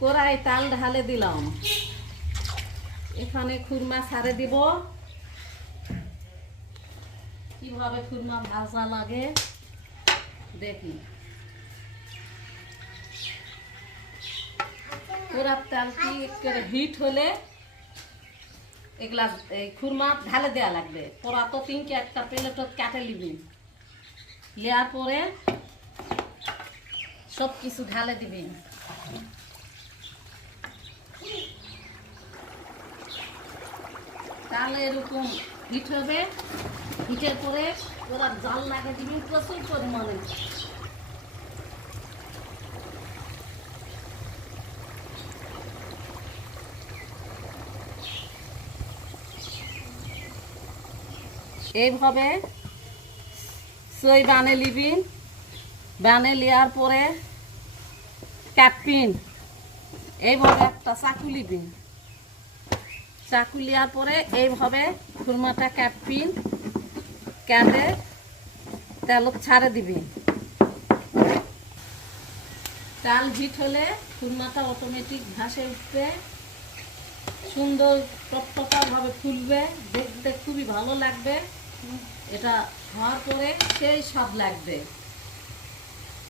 কড়াই তাল ঢালে দিলাম, এখানে খুরমা ছাড়ে দিব। কিভাবে খুরমা ভাজা লাগে দেখি। কড়ার তেলটি করে হিট হলে এগুলা এই খুরমা ঢালে দেওয়া লাগবে। পরা তো তিনকে একটা প্লেটত কাটে নিবি, নেওয়ার পরে সব কিছু ঢালে দিবি। তাহলে এরকম হিট হবে। হিটের পরে ওরা জাল লাগিয়ে দিবি প্রচুর পরিমাণে। এইভাবে সই বানে লিবি, বানে লিয়ার পরে কাটপিন। এইভাবে একটা চাকু লিবি, চাকু লিয়ার পরে এইভাবে খুরমাটা কাটপিন, কেটে তেলত ছাড়ে দিবি। তেল হিট হলে খুরমাটা অটোমেটিক ঘাসে উঠবে, সুন্দর টপটপা ভাবে ফুলবে, দেখতে খুবই ভালো লাগবে। এটা হওয়ার পরে সেই স্বাদ লাগবে।